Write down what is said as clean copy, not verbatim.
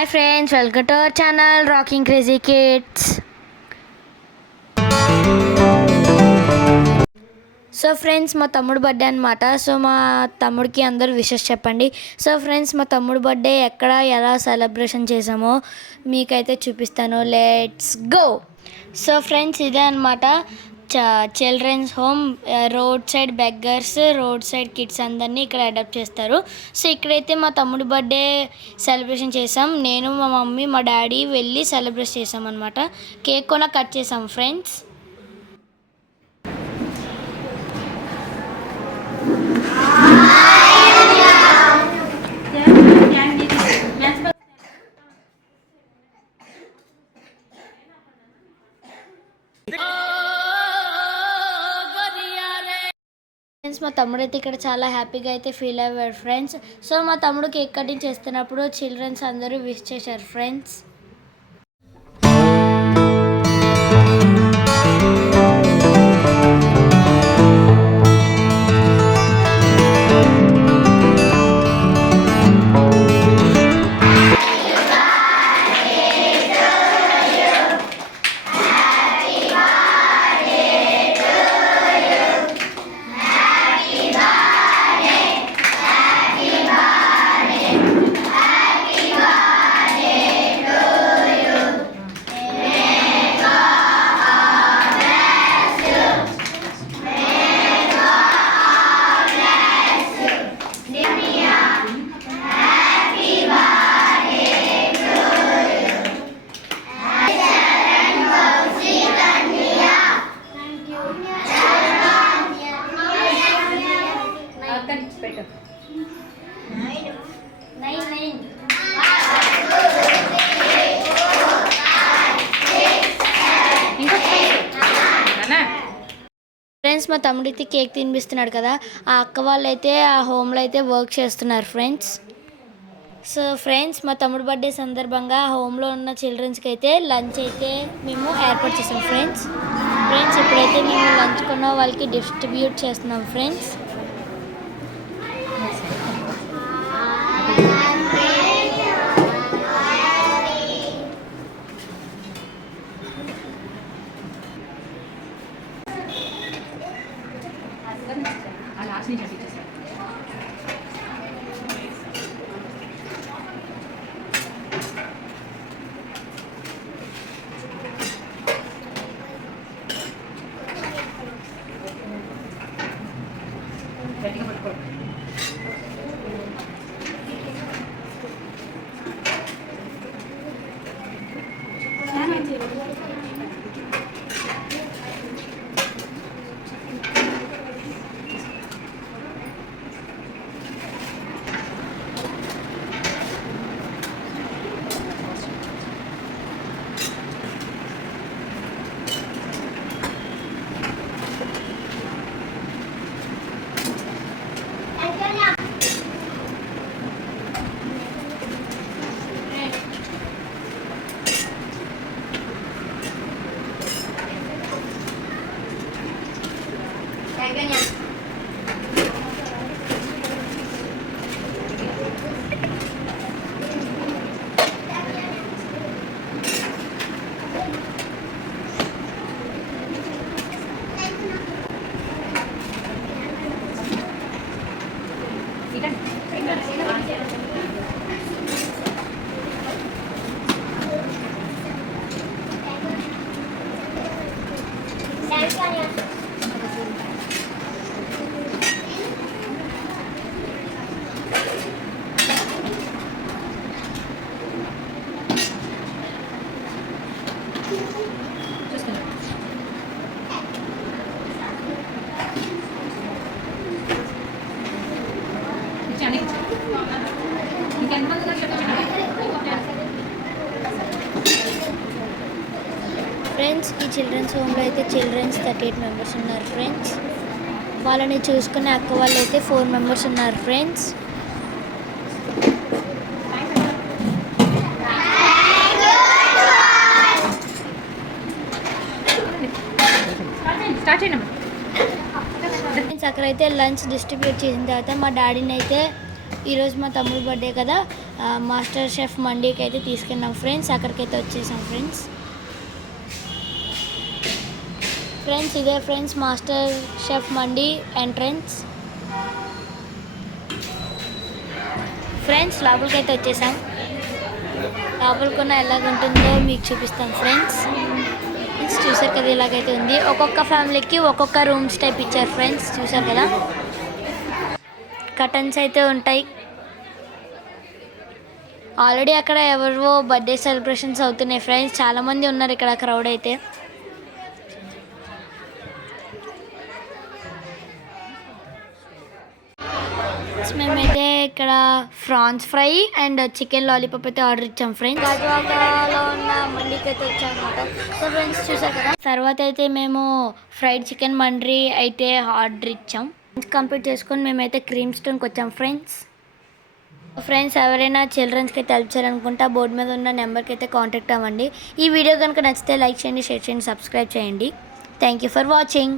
Hi friends, welcome to our channel Rocking Crazy Kids. So friends మా తమ్ముడు బర్త్డే అనమాట. సో మా తమ్ముడికి అందరూ విషెస్ చెప్పండి. సో ఫ్రెండ్స్ మా తమ్ముడు బర్త్డే ఎక్కడ ఎలా సెలబ్రేషన్ చేసామో మీకైతే చూపిస్తాను. Let's go. సో ఫ్రెండ్స్ ఇదే అనమాట children's home. Road side beggars, road side kids అందరినీ ఇక్కడ అడాప్ట్ చేస్తారు. సో ఇక్కడైతే మా తమ్ముడి బర్త్డే సెలబ్రేషన్ చేసాం. నేను మా మమ్మీ మా డాడీ వెళ్ళి సెలబ్రేట్ చేసాం అనమాట. కేక్ కూడా కట్ చేసాం ఫ్రెండ్స్. ఫ్రెండ్స్ మా తమ్ముడు అయితే ఇక్కడ చాలా హ్యాపీగా అయితే ఫీల్ అయ్యాడు ఫ్రెండ్స్. సో మా తమ్ముడు కేక్ కటింగ్ చేస్తున్నప్పుడు చిల్డ్రన్స్ అందరూ విష్ చేశారు ఫ్రెండ్స్. ఫ్రెండ్స్ మా తమ్ముడికి కేక్ తినిపిస్తున్నాడు కదా, ఆ అక్క వాళ్ళు అయితే ఆ హోమ్లో అయితే వర్క్ చేస్తున్నారు ఫ్రెండ్స్. సో ఫ్రెండ్స్ మా తమ్ముడు బర్త్డే సందర్భంగా హోమ్లో ఉన్న చిల్డ్రన్స్కి అయితే లంచ్ అయితే మేము ఏర్పాటు చేసాం ఫ్రెండ్స్. ఇప్పుడైతే మేము లంచ్ కొన్న వాళ్ళకి డిస్ట్రిబ్యూట్ చేస్తున్నాం ఫ్రెండ్స్. ఫ్రెండ్స్ ఈ చిల్డ్రన్స్ హోమ్లో అయితే 38 మెంబర్స్ ఉన్నారు ఫ్రెండ్స్. వాళ్ళని చూసుకునే అక్క వాళ్ళు అయితే 4 మెంబర్స్ ఉన్నారు ఫ్రెండ్స్. ఫ్రెండ్స్ అక్కడైతే లంచ్ డిస్ట్రిబ్యూట్ చేసిన తర్వాత మా డాడీని అయితే ఈరోజు మా తమ్ముడు బర్త్డే కదా, మాస్టర్ షెఫ్ మండీకి అయితే తీసుకెళ్ళాం ఫ్రెండ్స్. అక్కడికైతే వచ్చేసాం ఫ్రెండ్స్. ఇదే friends master chef mandi entrance. Friends లోపలికైతే వచ్చేసాం. లోపలికున్న ఎలాగుంటుందో మీకు చూపిస్తాం ఫ్రెండ్స్. చూసారు కదా ఇలాగైతే ఉంది. ఒక్కొక్క ఫ్యామిలీకి ఒక్కొక్క రూమ్స్ టైప్ ఇచ్చారు ఫ్రెండ్స్. చూసారు కదా కర్టన్స్ అయితే ఉంటాయి. ఆల్రెడీ అక్కడ ఎవరివో బర్త్డే సెలబ్రేషన్స్ అవుతున్నాయి ఫ్రెండ్స్. చాలామంది ఉన్నారు ఇక్కడ క్రౌడ్ అయితే. మేమైతే ఇక్కడ french fry and chicken lollipop అయితే ఆర్డర్ ఇచ్చాం ఫ్రెండ్స్. గాజువాకలో ఉన్న మండీకి అయితే వచ్చాం అనమాట. సో ఫ్రెండ్స్ చూసారు కదా. తర్వాత అయితే మేము ఫ్రైడ్ చికెన్ మండీ అయితే ఆర్డర్ ఇచ్చాం. కంప్లీట్ చేసుకొని మేమైతే క్రీమ్ స్టోన్కి వచ్చాం ఫ్రెండ్స్. ఎవరైనా చిల్డ్రన్స్కి అయితే హెల్ప్ చేయాలనుకుంటే ఆ బోర్డు మీద ఉన్న నెంబర్కి అయితే కాంటాక్ట్ అవ్వండి. ఈ వీడియో కనుక నచ్చితే లైక్ చేయండి, షేర్ చేయండి, సబ్స్క్రైబ్ చేయండి. Thank you for watching.